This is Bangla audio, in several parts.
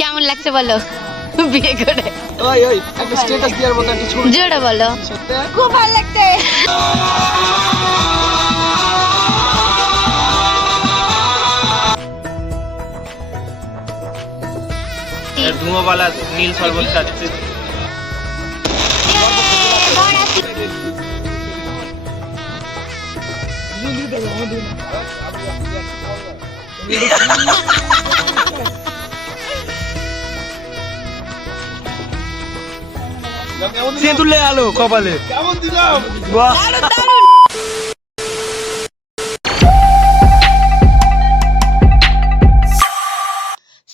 কেমন লাগছে বলো বিয়ে করে? ওই ওই একটা স্ট্যাটাস দেওয়ার মতো একটা ছবি জোরে বলো। সত্যি খুব ভালো লাগছে। ধুঁয়োওয়ালা নীল শরবত খাচ্ছে। তুলে আলো কপালে কেমন দিলাম বাহ।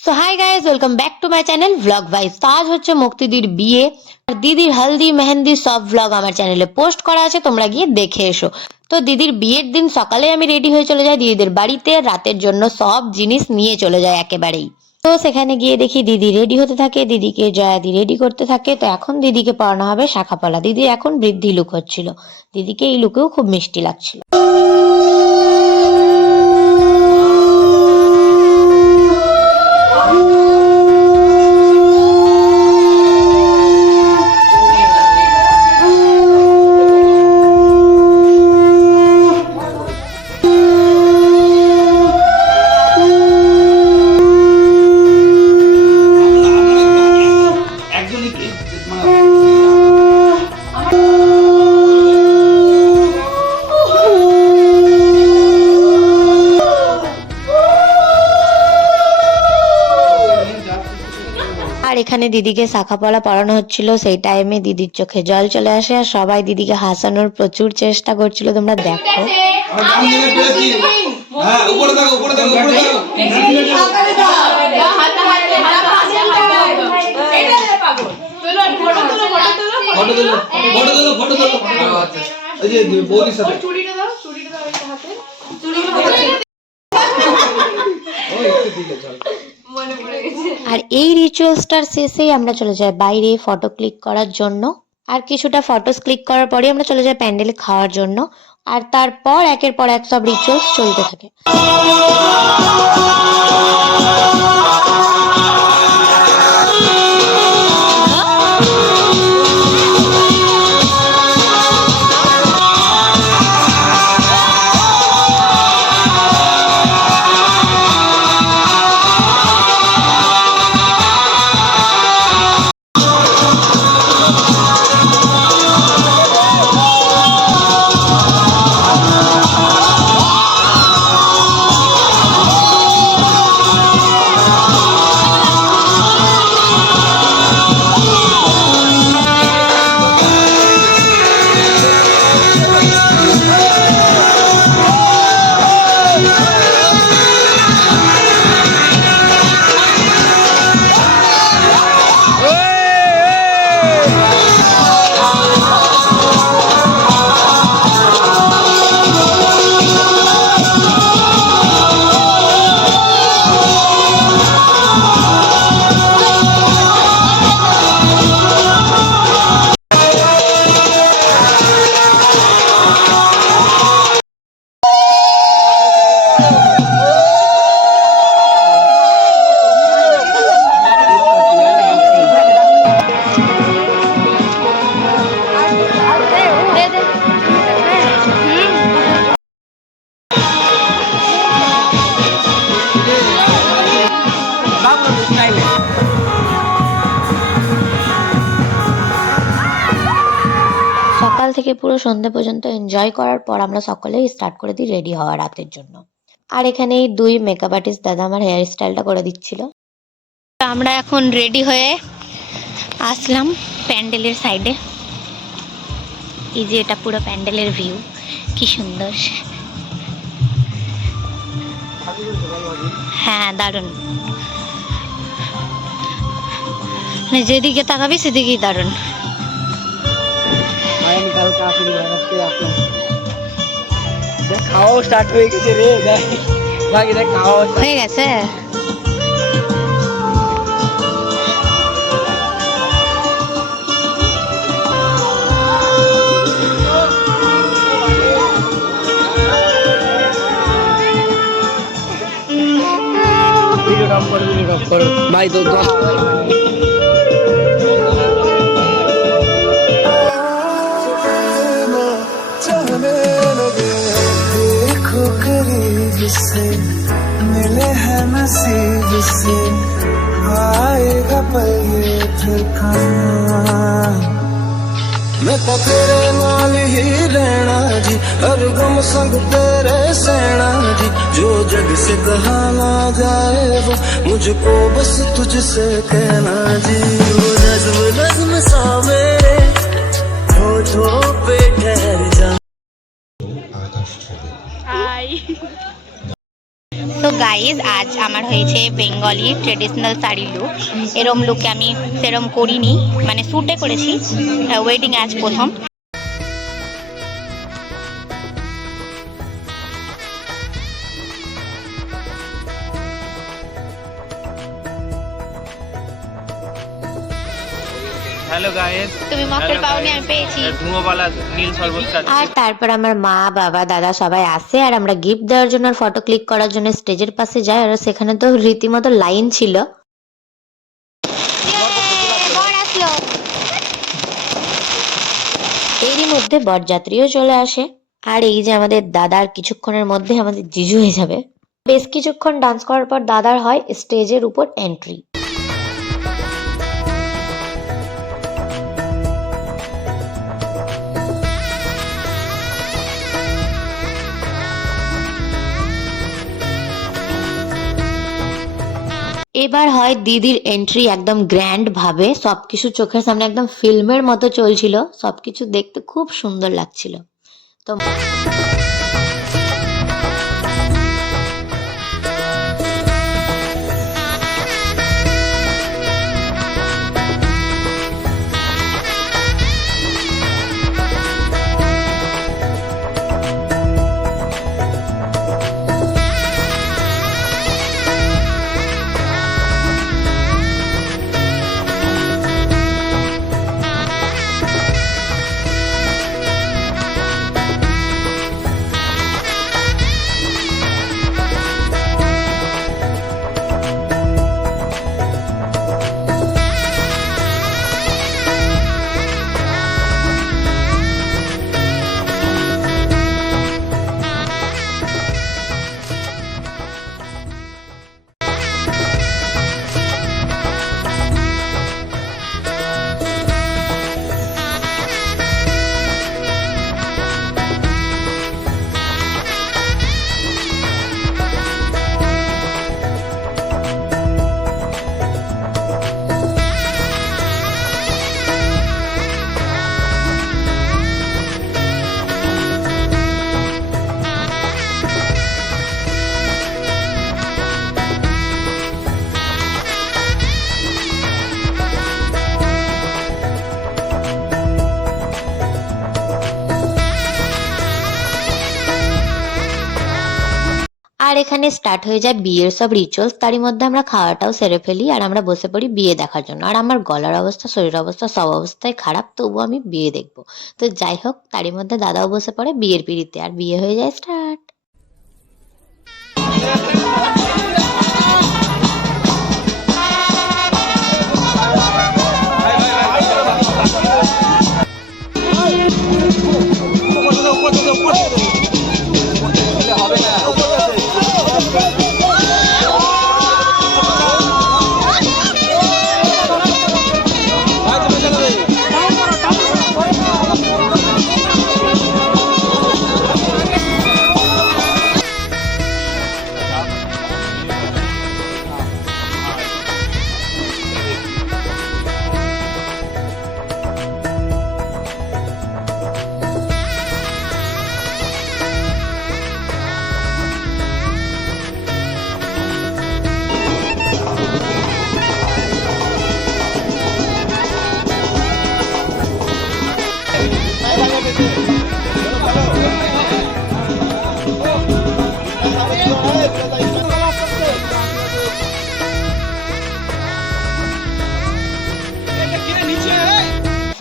So hi guys, welcome back to my channel blog vice. তো আজ হচ্ছে মুক্তিদির বিয়ে আর দিদির হলদি মেহেন্দি সব ব্লগ আমার চ্যানেলে পোস্ট করা আছে, তোমরা গিয়ে দেখে এসো। তো দিদির বিয়ের দিন সকালে আমি রেডি হয়ে চলে যাই দিদিদের বাড়িতে, রাতের জন্য সব জিনিস নিয়ে চলে যায় একেবারেই। তো সেখানে গিয়ে দেখি দিদি রেডি হতে থাকে, দিদিকে জয়াদি রেডি করতে থাকে। তো এখন দিদিকে পরানো হবে শাখাপলা। দিদি এখন বৃদ্ধি লুক হচ্ছিল, দিদিকে এই লুকেও খুব মিষ্টি লাগছিল। আর এখানে দিদিকে শাখাপলা পরানো হচ্ছিল, সেই টাইমে দিদির চোখে জল চলে আসে আর সবাই দিদিকে হাসানোর প্রচুর চেষ্টা করছিল, তোমরা দেখো। আর এই রিচুয়ালসটার শেষেই আমরা চলে যাই বাইরে ফটো ক্লিক করার জন্য। আর কিছুটা ফটোস ক্লিক করার পরে আমরা চলে যাই প্যান্ডেলে খাওয়ার জন্য। আর তারপর একের পর এক সব রিচুয়ালস চলতে থাকে। সকাল থেকে পুরো সন্ধ্যে পর্যন্ত এনজয় করার পর আমরা সকলেই স্টার্ট করে দিই রেডি হওয়া রাতের জন্য। আর এখানে এই দুই মেকআপ আর্টিস্ট দাদা আমার হেয়ার স্টাইলটা করে দিচ্ছিল। আমরা এখন রেডি হয়ে আসলাম প্যান্ডেলের সাইডে। এই যে এটা পুরো প্যান্ডেলের ভিউ, কি সুন্দর। হ্যাঁ দারুণ, মানে যেদিকে তাকাবি সেদিকেই দারুণ। খাওয়া স্টার্ট হয়ে গেছে রে, বাকি দেখ খাওয়া হয়ে গেছে। ভিডিও কাম করো ভাই তো 10 देखो करीब से मिले हैं नसीब से आएगा पल ये फिर कहाँ मैं तो तेरे नाल ही रहना जी हर गम संग तेरे सहना जी जो जग से कहा ना जाए वो मुझको बस तुझसे कहना जी वो नज्म नज्म सा मेरे होठों पे ठहर जा। তো গাইজ আজ আমার হয়েছে বেঙ্গলি ট্রেডিশনাল শাড়ি লুক। এরম লুকে আমি সেরম করিনি, মানে শ্যুটে করেছি, ওয়েডিং আজ প্রথম। হ্যালো গাইস, তুমি মক্কেল পাওনি, আমি পেয়েছি। ধুঁয়োওয়ালা নীল শরবত আর খাচ্ছি। তারপর আমার মা বাবা দাদা সবাই আসে আর আমরা গিফট দেওয়ার জন্য আর ফটো ক্লিক করার জন্য স্টেজের পাশে যাই। আর সেখানে তো রীতিমতো লাইন ছিল। এরই মধ্যে বরযাত্রীও চলে আসে। আর এই যে আমাদের দাদার কিছুক্ষণের মধ্যে আমাদের জিজু হয়ে যাবে। বেশ কিছুক্ষণ ডান্স করার পর দাদার হয় স্টেজের উপর এন্ট্রি। এবার হয় দিদির এন্ট্রি একদম গ্র্যান্ড ভাবে, সবকিছু চোখের সামনে একদম ফিল্মের মতো চলছিল, সবকিছু দেখতে খুব সুন্দর লাগছিল। তো আর এখানে স্টার্ট হয়ে যায় বিয়ের সব রিচুয়ালস। তারই মধ্যে আমরা খাওয়াটাও সেরে ফেলি আর আমরা বসে পড়ি বিয়ে দেখার জন্য। আর আমার গলার অবস্থা, শরীর অবস্থা সব অবস্থায় খারাপ, তবুও আমি বিয়ে দেখবো। তো যাই হোক, তারই মধ্যে দাদাও বসে পড়ে বিয়ের পিড়িতে আর বিয়ে হয়ে যায় স্টার্ট।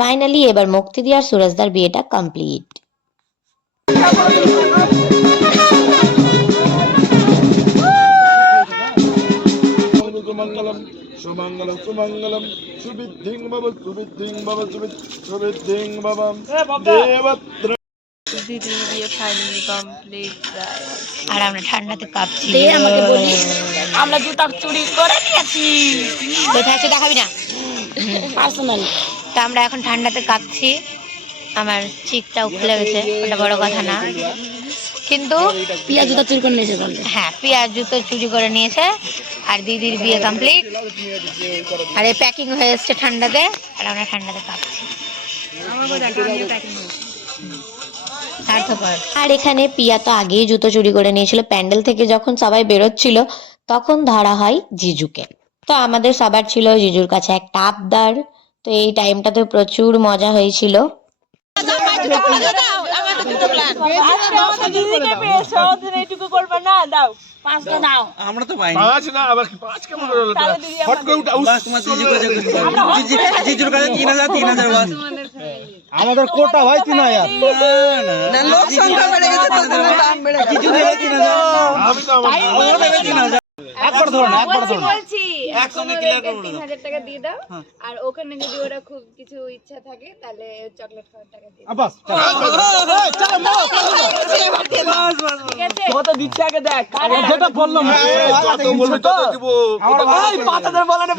ফাইনালি এবার মুক্তিদি আর সুরজদার বিয়েটা কমপ্লিট। সুমঙ্গলম সুমঙ্গলম সুমঙ্গলম সুবিদ্ধিং ভব সুবিদ্ধিং ভব সুবিদ্ধিং ভবম দেবত্র। দিদির বিয়ে ফাইনালি কমপ্লিট প্রায়। আর আমরা ঠান্ডাতে কাঁপছি। আমাকে বলিস আমরা জুতা চুরি করে নিয়েছি কোথায় আছে দেখাবি না। পার্সোনাল। তো আমরা এখন ঠান্ডাতে কাঁপছি। আমার চিকটাও খুলে গেছে, ওটা বড় কথা না, কিন্তু পিয়া জুতা চুরি করে নিয়েছে বলতে। হ্যাঁ পিয়ার জুতো চুরি করে নিয়েছে। আর দিদির বিয়ে কমপ্লিট, আর এই প্যাকিং হয়ে এসছে ঠান্ডাতে, আর আমরা ঠান্ডাতে কাঁপছি। স্বার্থপর। আর এখানে পিয়া তো আগেই জুতো চুরি করে নিয়েছিল। প্যান্ডেল থেকে যখন সবাই বেরোচ্ছিল তখন ধরা হয় জিজুকে। তো আমাদের সবার ছিল জিজুর কাছে একটা আবদার। তো এই টাইমটাতে প্রচুর মজা হয়েছিল। আমরা তো পাইনি। পাঁচ না, আবার কি পাঁচ কেমন করে হলো? হট করে উঠা জিজুর কাছে 3000 বাস। আমাদের কোটা ভাই 3000। না লোক সংখ্যা বেড়ে গেছে তো দাম বেড়ে গেছে। জিজু দেবে 3000। আমি তো আমার ও দেবে 3000। একবার ধরুন, একবার ধরুন। বলছি একসঙ্গে ক্লিয়ার করে দাও। 3000 টাকা দিয়ে দাও, আর ওখানে যদি ওরা খুব কিছু ইচ্ছা থাকে তাহলে চকলেট খাওয়ার টাকা দিয়ে দাও। বাস চলো ঠিক আছে? কত দিচ্ছে আগে দেখ। যেটা বললাম কত বলবে তত দিব। এই 5000 বলে না।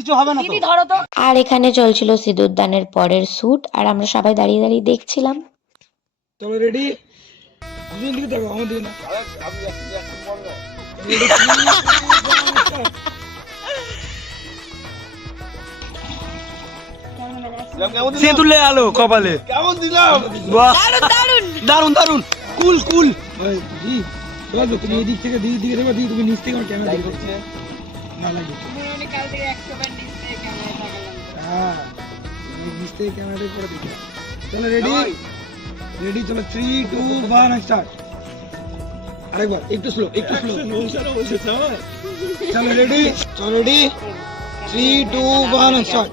কিছু হবে না তো। দিদি ধরো তো। আর এখানে চলছিল সিঁদুরদানের পরের শ্যুট, আর আমরা সবাই দাঁড়িয়ে দাঁড়িয়ে দেখছিলাম। চলো রেডি। দুজন দিকে দেখো, আমার দিকে না। সে তুলে আলো কপালে। কেমন দিলাম? বাহ দারুন দারুন কুল কুল। তুমি এই দিক থেকে দিক দিকে দেখো, তুমি নিচ থেকে ক্যামেরা দেখছো না লাগে। উনি কাল থেকে 100 বার নিচে ক্যামেরা লাগালাম। হ্যাঁ নিচ থেকে ক্যামেরা দেখো দেখো। চলো রেডি রেডি, চলো 3 2 1 স্টার্ট। আরেকবার একটু স্লো, একটু স্লো। চলো রেডি, চলো রেডি 3 2 1 স্টার্ট।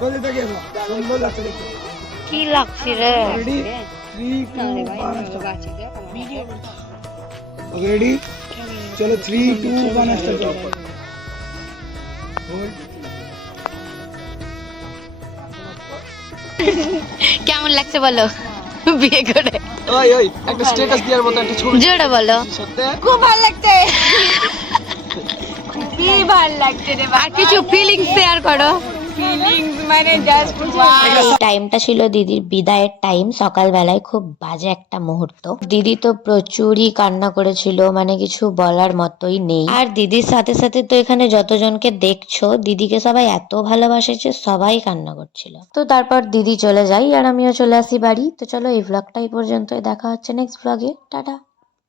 বলে দেখে এসো, সুন্দর লাগছে দেখতে। কি লাগছে রে? Ready 3 2 1 start. রেডি, চলো 3 2 1 স্টার্ট। কেমন লাগছে বলো বিয়ে করে? ওই ওই একটা স্ট্যাটাস দেওয়ার মতো একটা ছবি জোরে বলো। সত্যি খুব ভালো লাগছে, খুবই ভালো লাগছে রে। আর কিছু ফিলিংস শেয়ার করো। ফিলিংস মানে জাস্ট এই টাইমটা ছিল দিদির বিদায়ের টাইম। সকালবেলায় খুব বাজে একটা মুহূর্ত। দিদি তো প্রচুরই কান্না করেছিল, মানে কিছু বলার মতোই নেই। আর দিদির সাথে সাথে তো এখানে যতজনকে দেখছো, দিদিকে সবাই এত ভালোবাসে যে সবাই কান্না করছিল। তো তারপর দিদি চলে যাই, আর আমিও চলে আসি বাড়ি। তো চলো এই ভ্লগটা এই পর্যন্তই, দেখা হচ্ছে নেক্সট ভ্লগে। টাটা।